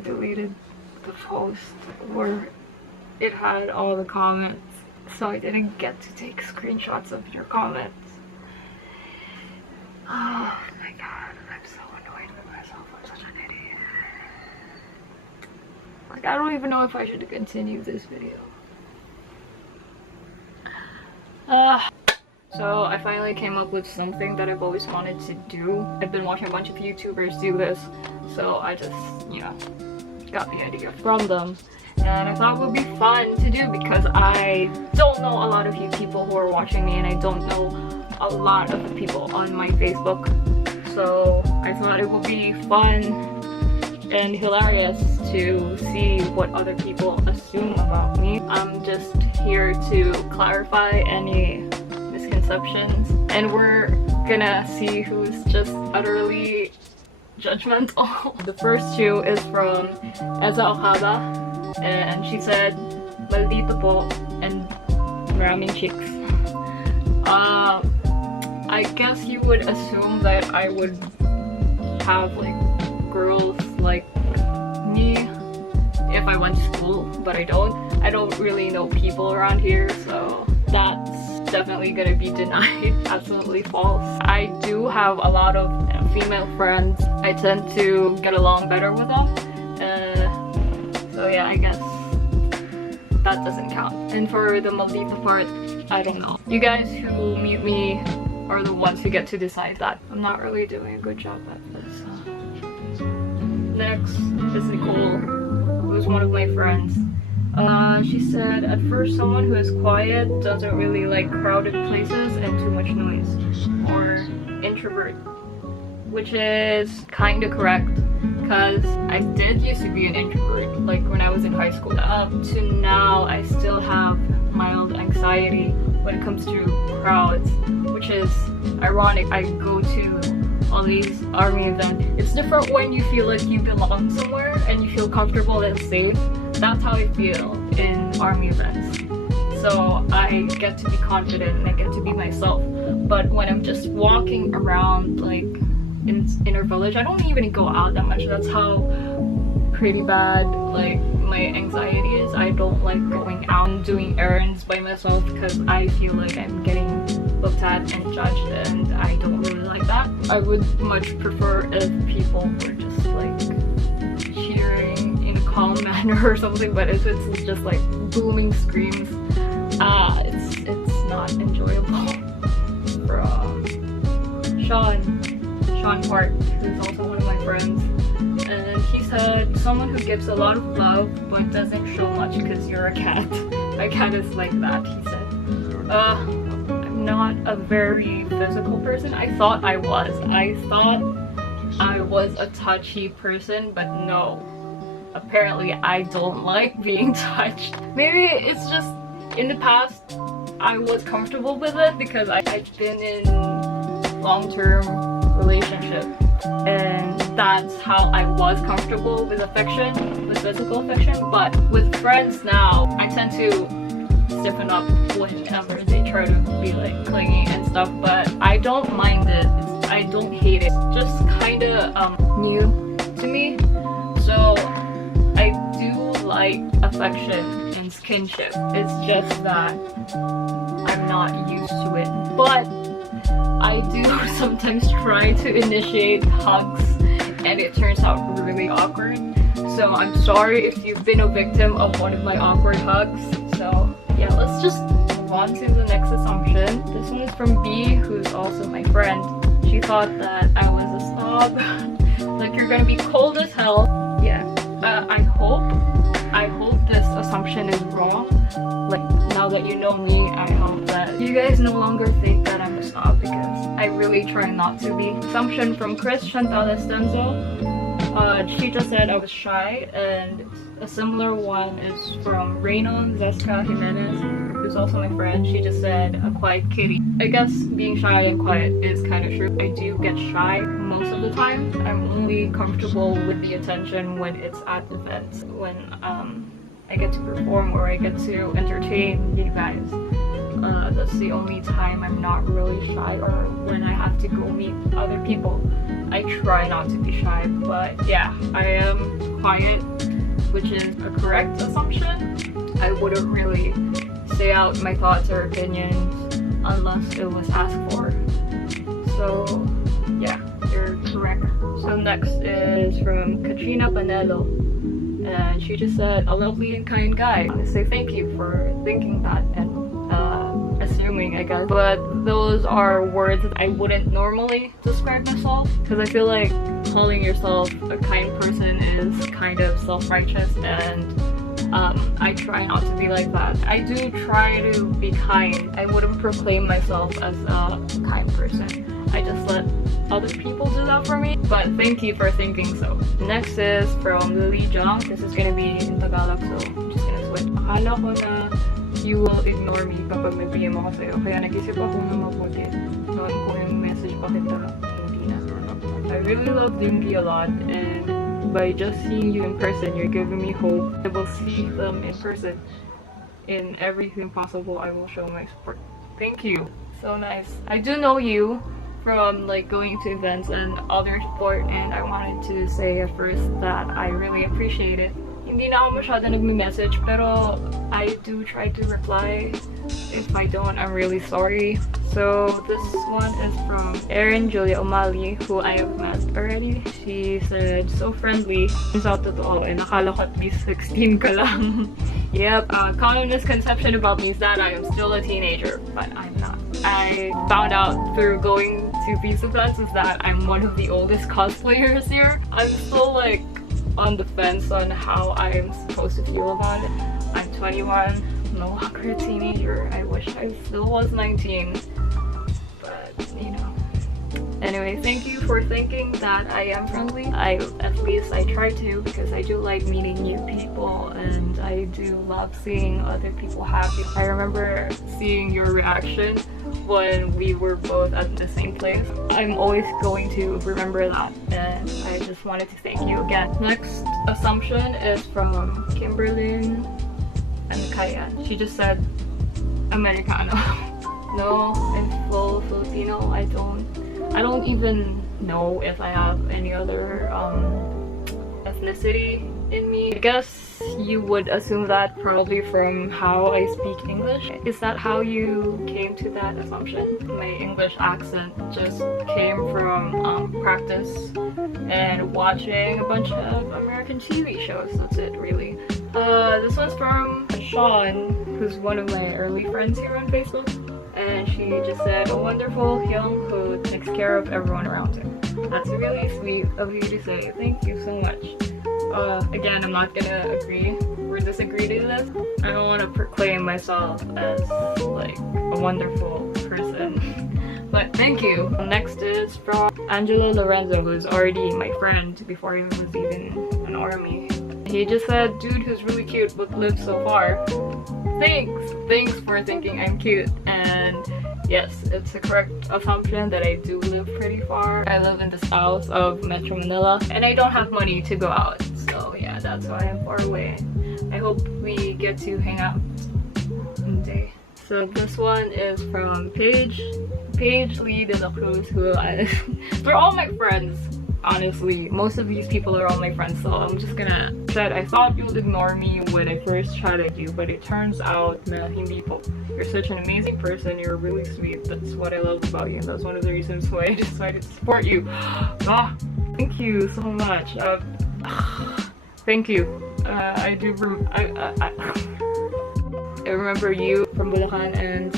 deleted the post where it had all the comments, so I didn't get to take screenshots of your comments. Oh my god, I'm so annoyed with myself. I'm such an idiot. Like, I don't even know if I should continue this video. So I finally came up with something that I've always wanted to do. I've been watching a bunch of YouTubers do this, so I just, you know, got the idea from them. And I thought it would be fun to do because I don't know a lot of you people who are watching me, and I don't know a lot of the people on my Facebook. So I thought it would be fun and hilarious to see what other people assume about me. I'm just here to clarify any misconceptions, and we're gonna see who's just utterly judgmental. The first two is from Eza Alhada, and she said maldito po and maraming chicks. I guess you would assume that I would have like girls like me if I went to school, but I don't. I don't really know people around here, so that's definitely gonna be denied. Absolutely false. I do have a lot of female friends. I tend to get along better with them. So yeah, I guess that doesn't count. And for the maldita part, I don't know. You guys who meet me are the ones who get to decide that. I'm not really doing a good job at this. Next is Nicole, who's one of my friends. She said, at first someone who is quiet, doesn't really like crowded places and too much noise, or introvert, which is kind of correct, because I did used to be an introvert, like when I was in high school. Up to now, I still have mild anxiety when it comes to crowds, which is ironic. I go to all these army events. It's different when you feel like you belong somewhere and you feel comfortable and safe. That's how I feel in army events. So I get to be confident and I get to be myself. But when I'm just walking around like in our village, I don't even go out that much. That's how pretty bad like my anxiety is. I don't like going out and doing errands by myself because I feel like I'm getting looked at and judged, and I don't really like that. I would much prefer if people were just like cheering in a calm manner or something, but if it's just like booming screams, it's not enjoyable. From Sean Hart, who's also one of my friends, and he said, someone who gives a lot of love but doesn't show much because you're a cat. My cat is like that, he said. I'm not a very physical person. I thought I was. I thought I was a touchy person, but no. Apparently I don't like being touched. Maybe it's just in the past I was comfortable with it because I've been in long-term relationship, and that's how I was comfortable with affection, with physical affection. But with friends now, I tend to stiffen up whenever they try to be like clingy and stuff, but I don't mind it. I don't hate it. It's just kind of new to me. So I do like affection and skinship. It's just that I'm not used to it. But I do sometimes try to initiate hugs and it turns out really awkward. So I'm sorry if you've been a victim of one of my awkward hugs. So yeah, let's just move on to the next assumption. This one is from B, who's also my friend. She thought that I was a snob. Like, you're gonna be cold as hell. Yeah, I hope this assumption is wrong. Like, now that you know me, I hope that you guys no longer think that I'm a snob, because I really try not to be. Assumption from Chris Chantal Estenzo. She just said I was shy, and a similar one is from Raynon Zeska Jimenez, who's also my friend. She just said a quiet kitty. I guess being shy and quiet is kind of true. I do get shy most of the time. I'm only comfortable with the attention when it's at events, when I get to perform or I get to entertain you guys. That's the only time I'm not really shy, or when I have to go meet other people. I try not to be shy, but yeah, I am quiet, which is a correct assumption. I wouldn't really say out my thoughts or opinions unless it was asked for. So yeah, you're correct. So next is from Katrina Panelo, and she just said, a lovely and kind guy. I want to say thank you for thinking that and assuming, I guess. But those are words that I wouldn't normally describe myself, because I feel like calling yourself a kind person is kind of self-righteous, and I try not to be like that. I do try to be kind. I wouldn't proclaim myself as a kind person. I just let other people do that for me. But thank you for thinking so. Next is from Lily Jung. This is gonna be in Tagalog, so I'm just gonna switch. Akala ko na you will ignore me kapag may PM ako sa'yo. Kaya nag-isip ako na mabuti. Noon ko yung message pa kita, hindi na. I really love Dingy a lot, and by just seeing you in person, you're giving me hope. I will see them in person. In everything possible, I will show my support. Thank you. So nice. I do know you from like going to events and other support, and I wanted to say at first that I really appreciate it. Hindi na ako masyado nagme-message, pero I do try to reply. If I don't, I'm really sorry. So this one is from Erin Julia O'Malley, who I have met already. She said, so friendly. Turns out totoo, and nakala ko at least 16 ka lang. Yep, common misconception about me is that I am still a teenager, but I'm not. I found out through going to these events is that I'm one of the oldest cosplayers here. I'm still like on the fence on how I'm supposed to feel about it. I'm 21, no longer a teenager. I wish I still was 19, but you know. Anyway, thank you for thinking that I am friendly. At least I try to, because I do like meeting new people, and I do love seeing other people happy. I remember seeing your reaction when we were both at the same place. I'm always going to remember that, and I just wanted to thank you again. Next assumption is from Kimberlyn and Kaya. She just said Americano. No, I'm full Filipino. I don't even know if I have any other ethnicity in me. I guess you would assume that probably from how I speak English. Is that how you came to that assumption? My English accent just came from practice and watching a bunch of American TV shows. That's it, really. This one's from Sean, who's one of my early friends here on Facebook. And she just said, a wonderful young who takes care of everyone around him. That's really sweet of you to say. Thank you so much. Again, I'm not gonna agree or disagree to this. I don't want to proclaim myself as like a wonderful person. But thank you. Next is from Angelo Lorenzo, who's already my friend before he was even an army. He just said, dude who's really cute but lives so far. Thanks for thinking I'm cute. And yes, it's a correct assumption that I do live pretty far. I live in the south of Metro Manila, and I don't have money to go out. So yeah, that's why I'm far away. I hope we get to hang out one day. So this one is from Paige Lee de la Cruz, who they're all my friends. Honestly, most of these people are all my friends, so I'm just gonna said I thought you would ignore me when I first chatted you, but it turns out na hindi po. You're such an amazing person. You're really sweet. That's what I love about you, and that's one of the reasons why I decided to support you. Thank you so much. Thank you. I remember you from Bulacan, and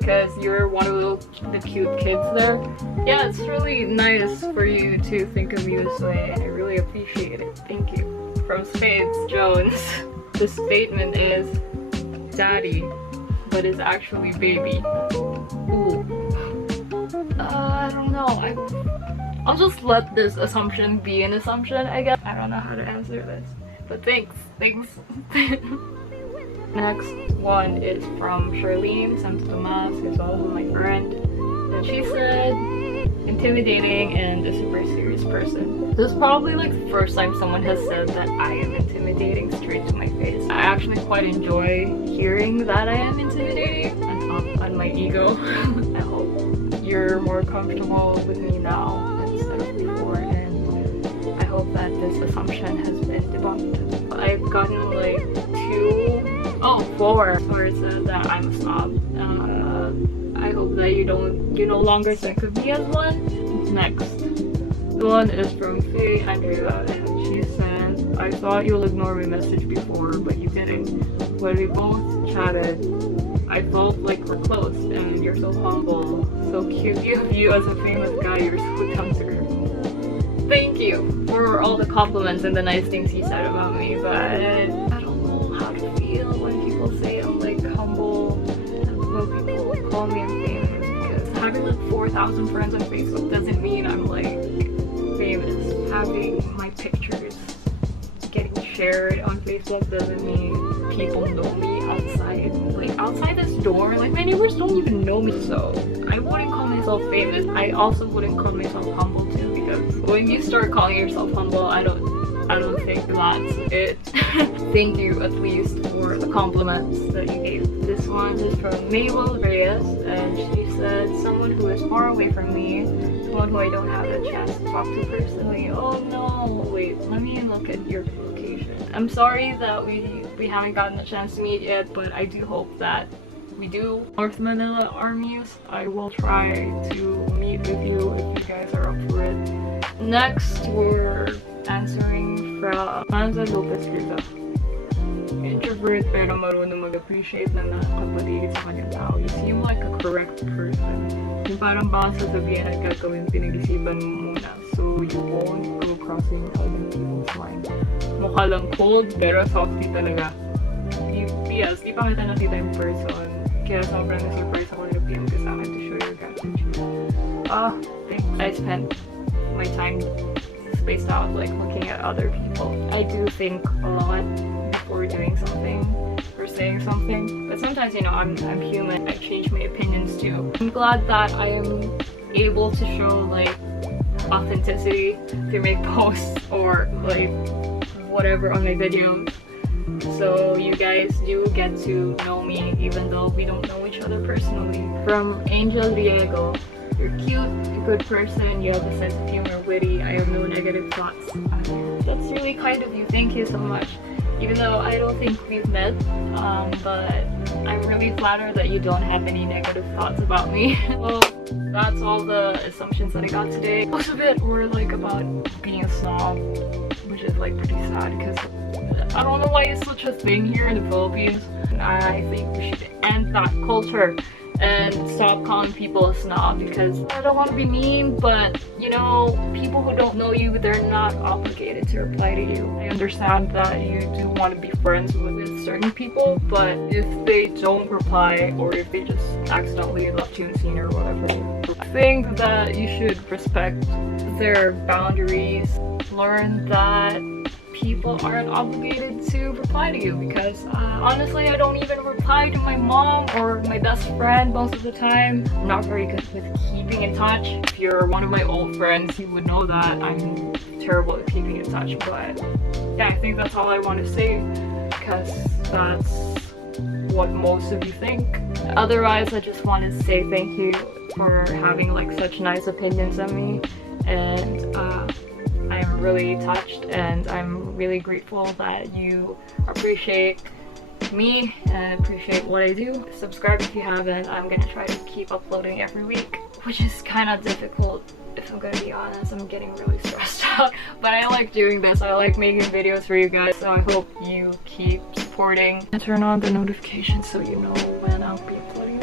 because you're one of the cute kids there. Yeah, it's really nice for you to think of me this way, and I really appreciate it. Thank you. From Spades Jones, the statement is daddy, but it's actually baby. Ooh. I don't know. I'll just let this assumption be an assumption, I guess. I don't know how to answer this, but thanks. Next one is from Charlene Santo Tomas, who's also my friend, and she said, intimidating and a super serious person. This is probably like the first time someone has said that I am intimidating straight to my face. I actually quite enjoy hearing that I am intimidating, and my ego. I hope you're more comfortable with me now instead of before, and I hope that this assumption has been debunked. I've gotten like 4 stories that I'm a snob. I hope that you no longer think of me as one. Next. The one is from Faye Andrea, and she said, I thought you'll ignore my message before, but you didn't. When we both chatted, I felt like we're close, and you're so humble, so cute. You as a famous guy, you're so down to earth. Thank you for all the compliments and the nice things you said about me, but I don't know how to feel when people say I'm like humble, and when people call me famous, because having like 4,000 friends on Facebook doesn't mean I'm like famous. Having my pictures getting shared on Facebook doesn't mean people know me outside. Like outside this door, like my neighbors don't even know me, so I wouldn't call myself famous. I also wouldn't call myself humble too, because when you start calling yourself humble, I don't think that's it. Thank you at least for the compliments that you gave. This one is from Mabel Reyes, and she said, someone who is far away from me, someone who I don't have a chance to talk to personally. Oh no, wait, let me look at your location. I'm sorry that we haven't gotten a chance to meet yet, but I do hope that we do. North Manila Armies, I will try to meet with you if you guys are up for it. Next, we're answering from Manza Lopez Riza. Introvert pero marunong mag-appreciate ng nakakapaligid sa kanyang tao. You seem like a correct person. Yung parang baka sasabihin at gagawin pinag-isipan mo muna, so you won't go crossing other people's mind. Mukha lang cold pero softy talaga. P.S. Di pa kita nakita in person, kaya sobrang na-surprise ako na PM ka sa akin to show your gratitude. Thanks. I spent my time spaced out like looking at other people. I do think a lot before doing something or saying something, but sometimes, you know, I'm human. I change my opinions too. I'm glad that I am able to show like authenticity through my posts or like whatever on my videos, so you guys do get to know me even though we don't know each other personally. From Angel Diego, you're cute, a good person, you have a sense of humor, witty, I have no negative thoughts. That's really kind of you, thank you so much. Even though I don't think we've met, but I'm really flattered that you don't have any negative thoughts about me. Well, that's all the assumptions that I got today. Most of it were like about being a snob, which is like pretty sad because I don't know why it's such a thing here in the Philippines. I think we should end that culture and stop calling people a snob, because I don't want to be mean, but you know, people who don't know you, they're not obligated to reply to you. I understand that you do want to be friends with certain people, but if they don't reply or if they just accidentally left you unseen or whatever, I think that you should respect their boundaries. Learn that people aren't obligated to reply to you, because honestly, I don't even reply to my mom or my best friend most of the time. I'm not very good with keeping in touch. If you're one of my old friends, you would know that I'm terrible at keeping in touch, but yeah, I think that's all I want to say, because that's what most of you think. Otherwise, I just want to say thank you for having like such nice opinions on me, and I'm really touched and I'm really grateful that you appreciate me and appreciate what I do. Subscribe if you haven't. I'm gonna try to keep uploading every week, which is kind of difficult if I'm gonna be honest. I'm getting really stressed out, but I like doing this. I like making videos for you guys, so I hope you keep supporting and turn on the notifications so you know when I'll be uploading.